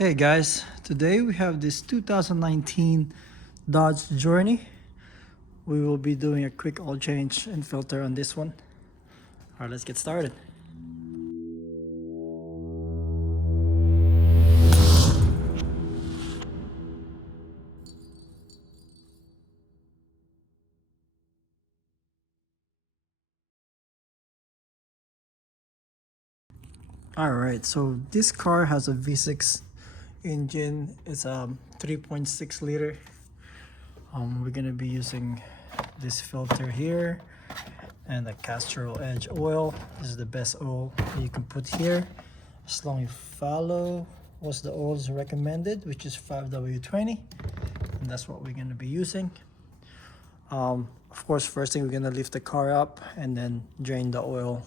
Hey guys, today we have this 2019 Dodge Journey. We will be doing a quick oil change and filter on this one. Alright, let's get started. Alright, so this car has a V6 engine. It's a 3.6 liter. We're gonna be using this filter here and the Castrol Edge oil. This is the best oil you can put here, as long as you follow what's the oils recommended, which is 5W20, and that's what we're gonna be using. Of course, first thing, we're gonna lift the car up and then drain the oil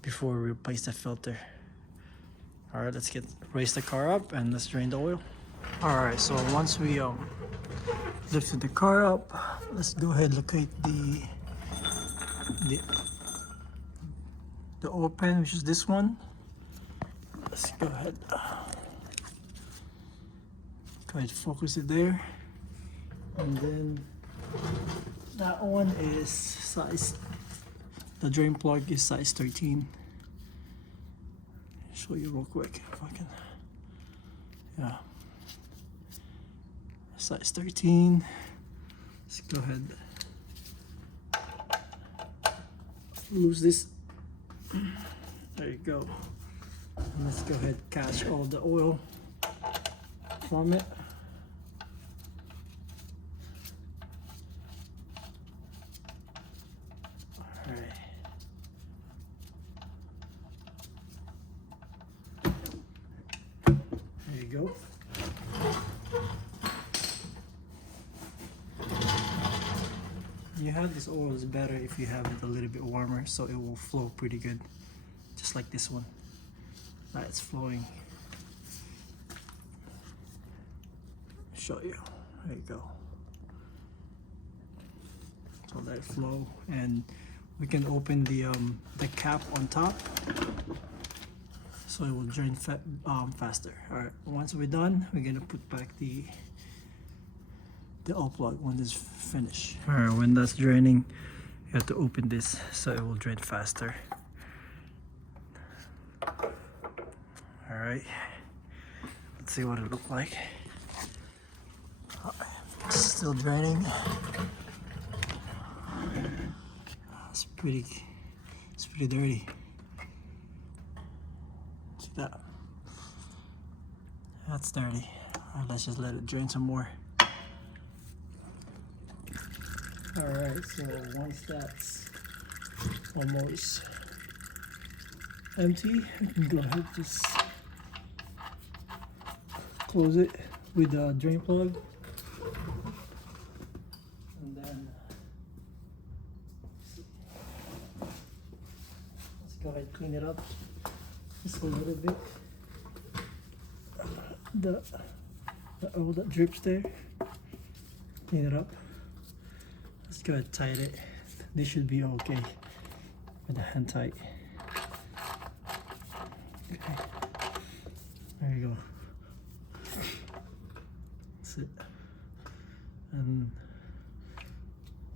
before we replace the filter. All right, let's raise the car up and let's drain the oil. All right, so once we lifted the car up, let's go ahead and locate the oil pan, which is this one. Let's go ahead focus it there, and then that one is size, the drain plug is size 13. Show you real quick if I can. Yeah, size 13. Let's go ahead, lose this. There you go. And let's go ahead, catch all the oil from it. Alright. There you go. You have this oil is better if you have it a little bit warmer, so it will flow pretty good, just like this one. It's flowing. Show you. There you go. So let it flow, and we can open the cap on top, so it will drain faster. All right. Once we're done, we're gonna put back the oil plug when it's finished. All right. When that's draining, you have to open this so it will drain faster. All right. Let's see what it looks like. It's still draining. It's pretty dirty. See that? That's dirty. All right, let's just let it drain some more. All right, so once that's almost empty, we can go ahead and just close it with the drain plug, and then let's go ahead and clean it up just a little bit. The oil that drips there, clean it up. Let's go ahead and tighten it. This should be okay with the hand tight. Okay, there you go. That's it. And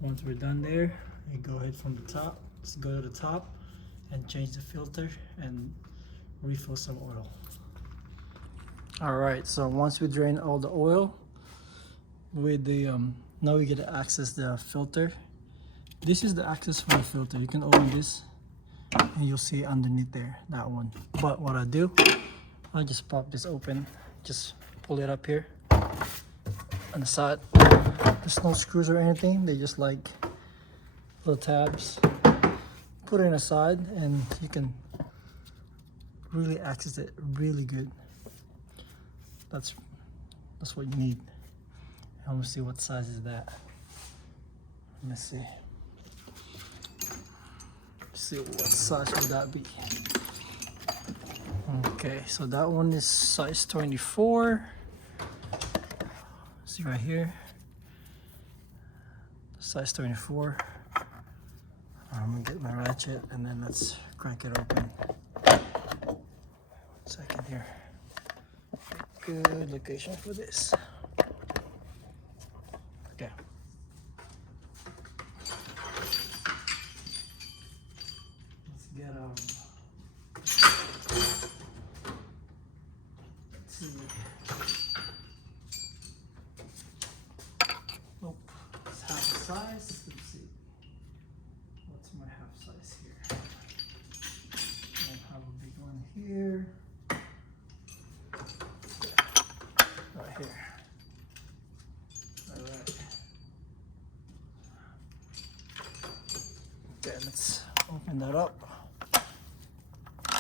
once we're done there, we go ahead from the top. Let's go to the top and change the filter and refill some oil. All right, so once we drain all the oil with the now we get to access the filter. This is the access for the filter. You can open this and you'll see underneath there, that one. But what I do, I just pop this open, just pull it up here on the side. There's no screws or anything, they just like little tabs. Put it in a side and you can really access it really good. That's what you need. I want to see what size is that. Let me see. See what size would that be. Okay, so that one is size 24. See right here, size 24. I'm gonna get my ratchet and then let's crank it open. 1 second here. good location for this. Okay. Let's get let's see. Nope, it's half the size. Let's see. What's my half size here? I have a big one here. Right here. Alright. Okay, let's open that up.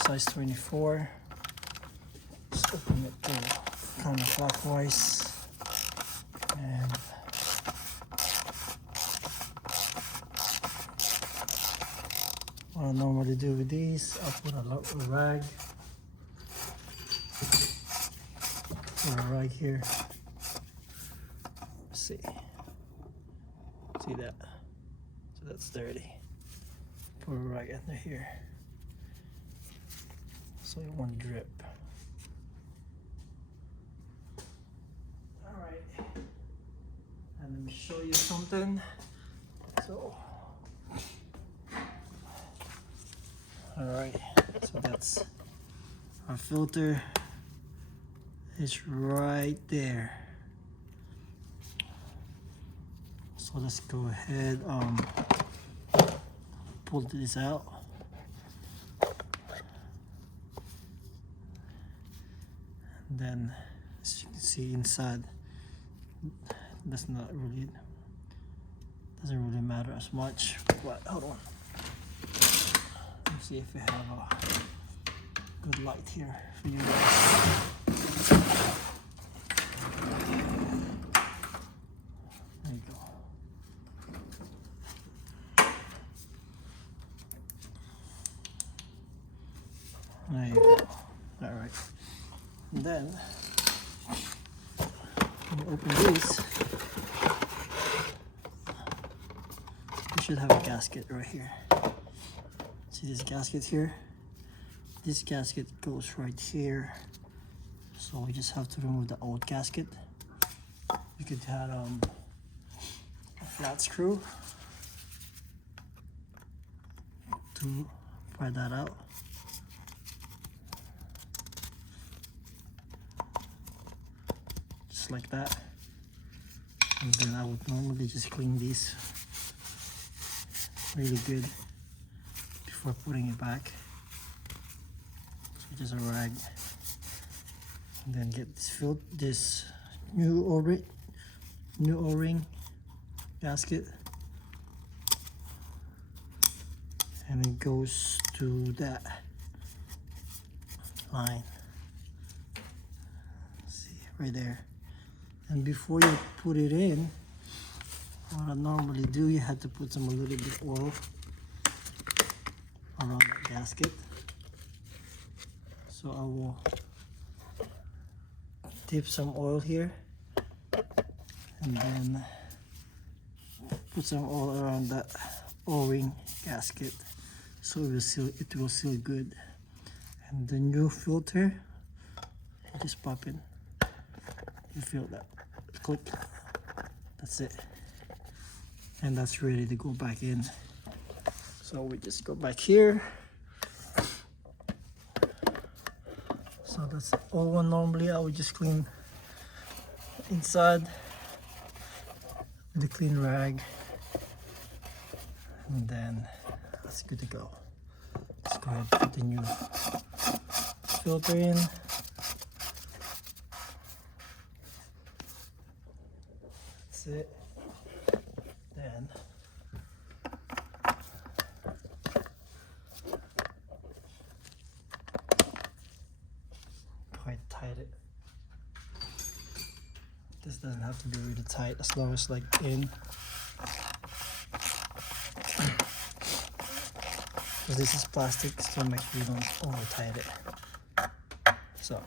Size 24. Let's open it to counterclockwise. And what I normally do with these, I'll put a rag. Put a rag here. See that? So that's dirty. Put it right under here so it won't drip. All right, and let me show you something. So all right, so that's our filter. It's right there. So let's go ahead, pull this out. And then, as you can see inside, doesn't really matter as much. But hold on, let's see if we have a good light here for you guys. There you go. There you go. All right. And then when you open this, you should have a gasket right here. See this gasket here? This gasket goes right here. So we just have to remove the old gasket. You could have a flat screw to pry that out. Just like that. And then I would normally just clean these really good before putting it back. So just a rag. And then get this new O-ring gasket, and it goes to that line. See right there. And before you put it in, what I normally do, you have to put a little bit of oil around that gasket. So I will dip some oil here and then put some oil around that O-ring gasket so it will seal good. And the new filter, you just pop in, you feel that click, that's it, and that's ready to go back in. So we just go back here. So that's all one. Normally I would just clean inside with a clean rag, and then that's good to go. Let's go ahead and put the new filter in. That's it. Then quite tight it. This doesn't have to be really tight, as long as like in. Because this is plastic, so make sure you don't over tight it. So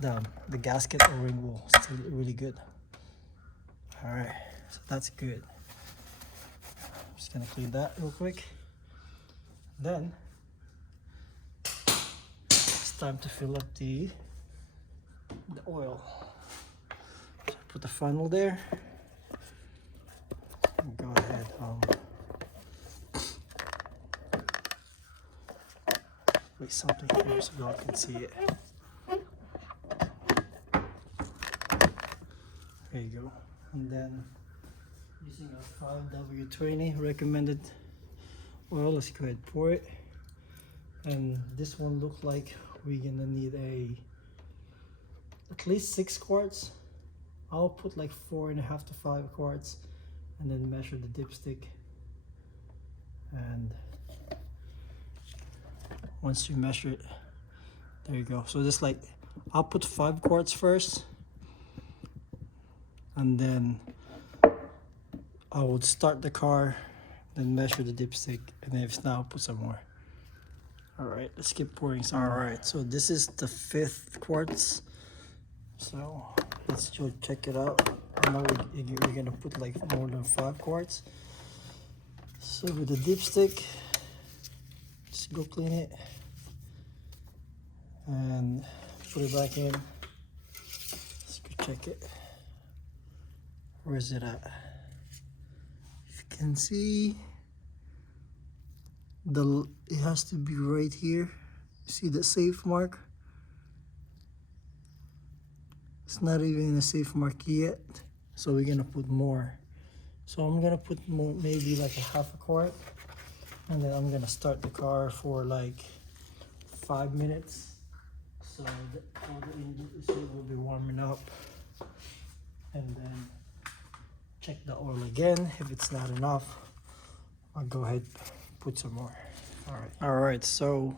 the gasket O-ring will stay really good. All right, so that's good. I'm just gonna clean that real quick. Then it's time to fill up the oil. So put the funnel there. And go ahead. Wait something here so y'all can see it. There you go. And then using a 5W20 recommended oil, let's go ahead and pour it. And this one looks like we're gonna need at least 6 quarts. I'll put like 4.5 to 5 quarts and then measure the dipstick. And once you measure it, there you go. So just like, I'll put 5 quarts first, and then I would start the car, then measure the dipstick, and then if it's not, I'll put some more. All right, let's keep pouring some. All right, so this is the 5th quarts. So let's go check it out. I know we're gonna put like more than 5 quarts. So with the dipstick, just go clean it and put it back in. Let's go check it. Where is it at? If you can see, it has to be right here. See the safe mark? It's not even a safe mark yet, so we're gonna put more. So I'm gonna put more, maybe like a 1/2 quart, and then I'm gonna start the car for like 5 minutes, so all the engine will be warming up, and then check the oil again. If it's not enough, I'll go ahead put some more. All right, so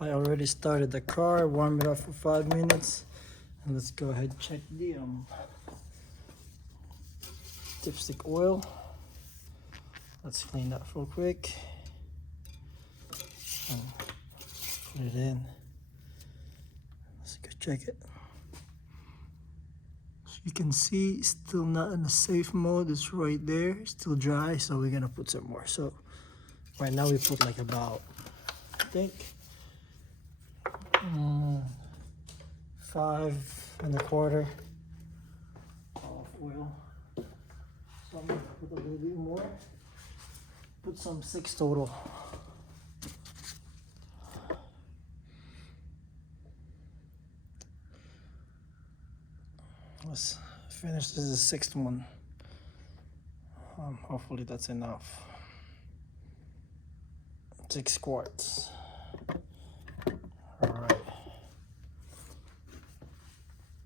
I already started the car, warm it up for 5 minutes, and let's go ahead and check the dipstick oil. Let's clean that real quick and put it in. Let's go check it. So you can see it's still not in a safe mode. It's right there, it's still dry, so we're gonna put some more. So right now we put like about, I think 5.25 of oil. So I'm gonna put a little bit more. Put some 6 total. Let's finish. This is the 6th one. Hopefully that's enough. 6 quarts. All right.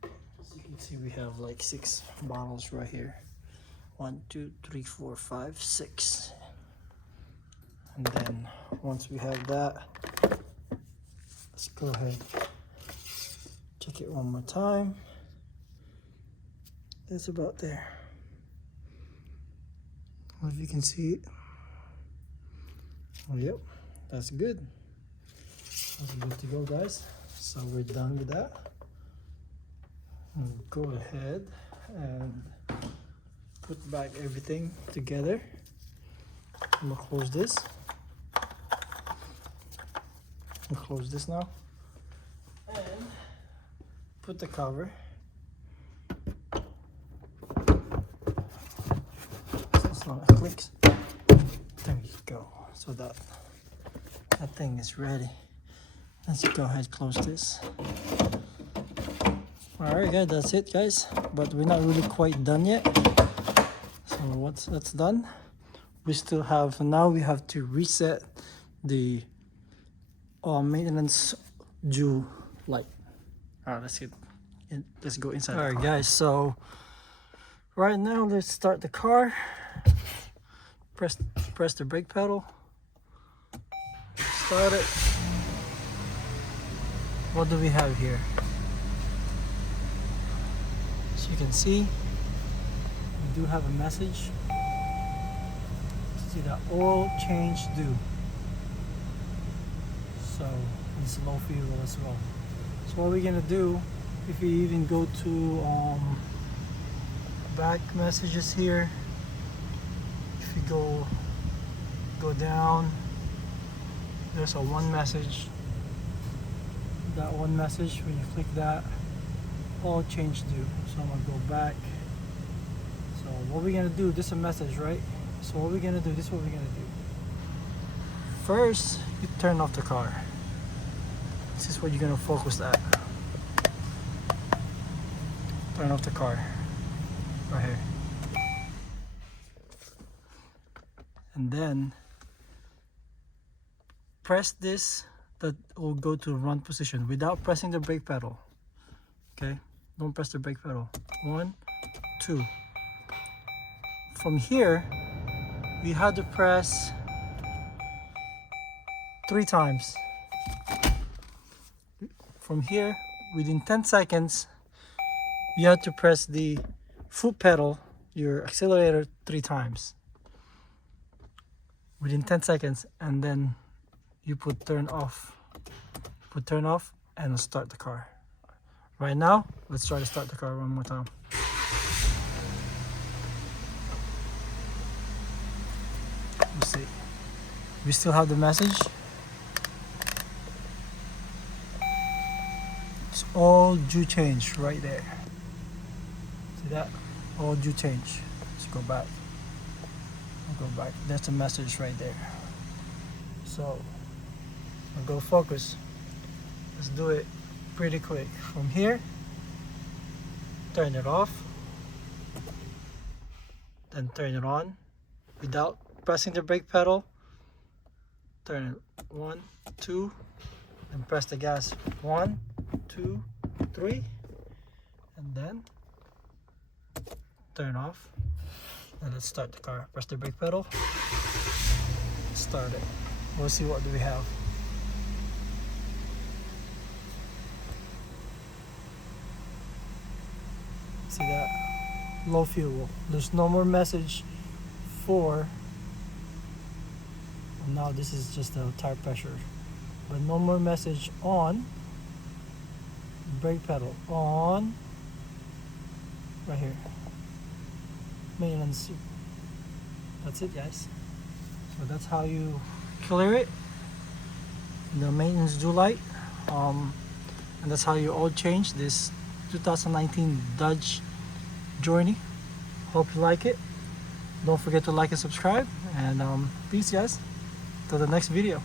As you can see, we have like 6 bottles right here. 1, 2, 3, 4, 5, 6. And then once we have that, let's go ahead, check it one more time. It's about there. If you can see it. Oh, yep, that's good. That's good to go, guys. So we're done with that. And go ahead and put back everything together. I'm gonna close this. I'm gonna close this now. And put the cover. As long as it clicks. There you go. So that thing is ready. Let's go ahead and close this. Alright guys, that's it guys. But we're not really quite done yet. So once that's done, we still have, now we have to reset the maintenance due light. Alright, let's go inside. Alright guys, so right now let's start the car. Press the brake pedal. Start it. What do we have here? So you can see we do have a message. See the oil change due. So it's low fuel as well. So what we're gonna do, if you even go to back messages here, if you go down, there's a one message. That one message, when you click that, oil change due. So I'm gonna go back. So what we're gonna do, this is a message, right? So what we're gonna do, this is what we're gonna do. First, you turn off the car. This is what you're gonna focus at. Turn off the car, right here. And then press this, that will go to run position without pressing the brake pedal. Okay, don't press the brake pedal. 1, 2. From here, we have to press 3 times. From here, within 10 seconds, you have to press the foot pedal, your accelerator, 3 times. Within 10 seconds, and then you put turn off. Put turn off and start the car. Right now, let's try to start the car one more time. Let's see. We still have the message. It's all due change right there. See that? All due change. Let's go back. I'll go back. There's the message right there. So I'll go focus. Let's do it pretty quick. From here, turn it off, then turn it on without pressing the brake pedal. Turn it 1, 2, and press the gas 1, 2, 3, and then turn off. And let's start the car. Press the brake pedal, start it. We'll see what do we have. See that? Low fuel. There's no more message for. Now this is just the tire pressure, but no more message on. Brake pedal on. Right here. Maintenance. That's it, guys. So that's how you clear it. The maintenance due light. And that's how you oil change this 2019 Dodge Journey. Hope you like it. Don't forget to like and subscribe, and peace, guys, till the next video.